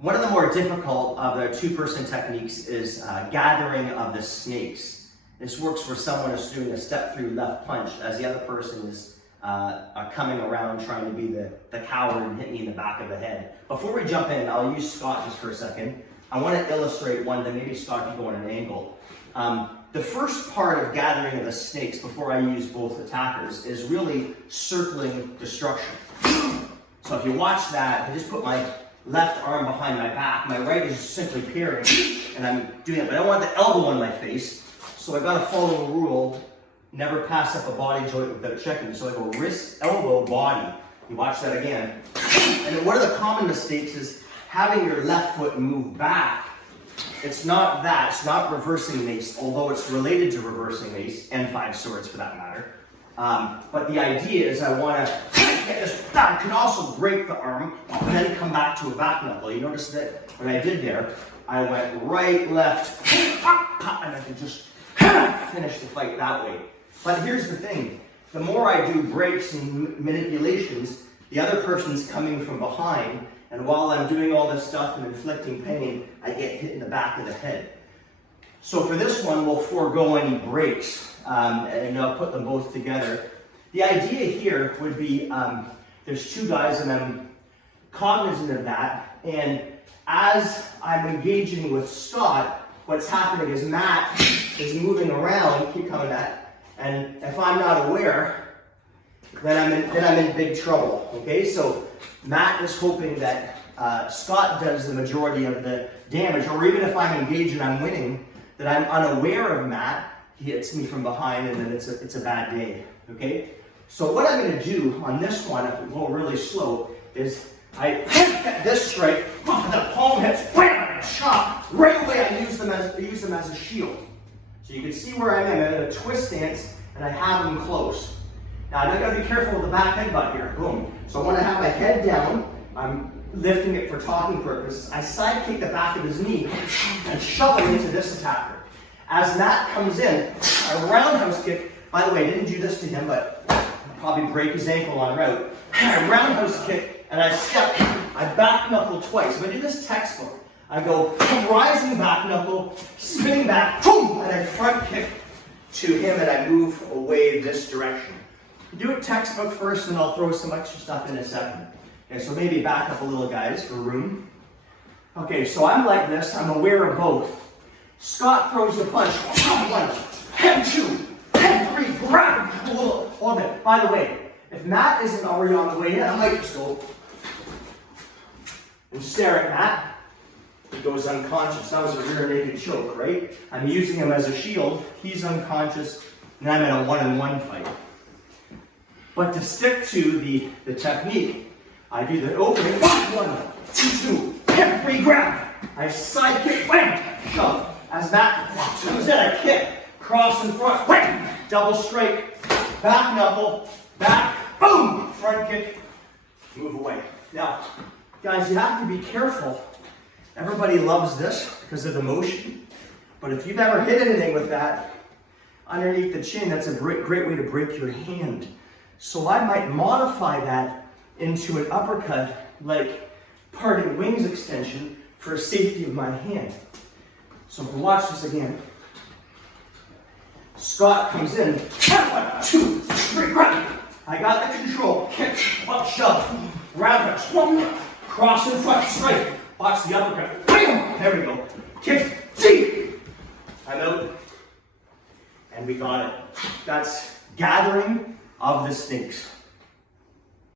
One of the more difficult of the two-person techniques is gathering of the snakes. This works where someone is doing a step-through left punch as the other person is coming around trying to be the coward and hit me in the back of the head. Before we jump in, I'll use Scott just for a second. I want to illustrate one that maybe Scott can go on an angle. The first part of gathering of the snakes before I use both attackers is really circling destruction. So if you watch that, I just put my left arm behind my back. My right is simply parrying, and I'm doing it, but I want the elbow on my face. So I gotta follow a rule, never pass up a body joint without checking. So I go wrist, elbow, body. You watch that again. And then one of the common mistakes is having your left foot move back. It's not that, it's not reversing mace, although it's related to reversing mace, and five swords for that matter. But the idea is I want to get this back. I can also break the arm and then come back to a back knuckle. You notice that what I did there, I went right, left, and I can just finish the fight that way. But here's the thing. The more I do breaks and manipulations, the other person's coming from behind, and while I'm doing all this stuff and inflicting pain, I get hit in the back of the head. So for this one, we'll forego any breaks, and I'll put them both together. The idea here would be, there's two guys and I'm cognizant of that, and as I'm engaging with Scott, what's happening is Matt is moving around, keep coming back, and if I'm not aware, then I'm in big trouble, okay? So Matt is hoping that Scott does the majority of the damage, or even if I'm engaged and I'm winning, that I'm unaware of Matt, he hits me from behind, and then it's a bad day, okay? So what I'm gonna do on this one, if we go really slow, is I get this strike, the palm hits, wham, chop. Right away I use them as a shield. So you can see where I am. I'm in a twist stance, and I have them close. Now I gotta be careful with the back headbutt here, boom. So I wanna have my head down, I'm lifting it for talking purposes. I side kick the back of his knee and shove it into this attacker. As Matt comes in, a roundhouse kick, by the way, I didn't do this to him, but I'll probably break his ankle en route. A roundhouse kick, and I step, I back knuckle twice. If I do this textbook, I go rising back knuckle, spinning back, boom, and I front kick to him, and I move away this direction. Do it textbook first, and I'll throw some extra stuff in a second. Okay, so maybe back up a little, guys, for room. Okay, so I'm like this, I'm aware of both. Scott throws the punch, one, and two, and three, grab a little bit. By the way, if Matt isn't already on the way in, I might just go and stare at Matt. He goes unconscious. That was a rear naked choke, right? I'm using him as a shield. He's unconscious, and I'm in a one-on-one fight. But to stick to the technique, I do the opening, one, two, and three, grab. I side kick, wham, shove. As Matt comes in, I kick, cross in front, wham, double strike, back knuckle, back, boom, front kick, move away. Now, guys, you have to be careful. Everybody loves this because of the motion, but if you've ever hit anything with that underneath the chin, that's a great way to break your hand. So I might modify that into an uppercut, like parting wings extension for safety of my hand. So if we watch this again, Scott comes in, 1, 2, 3, grab. I got the control, kick, up, shove, roundhouse, cross in front, straight. Watch the uppercut, bam, there we go. Kick, deep. I'm out, and we got it. That's gathering of the snakes.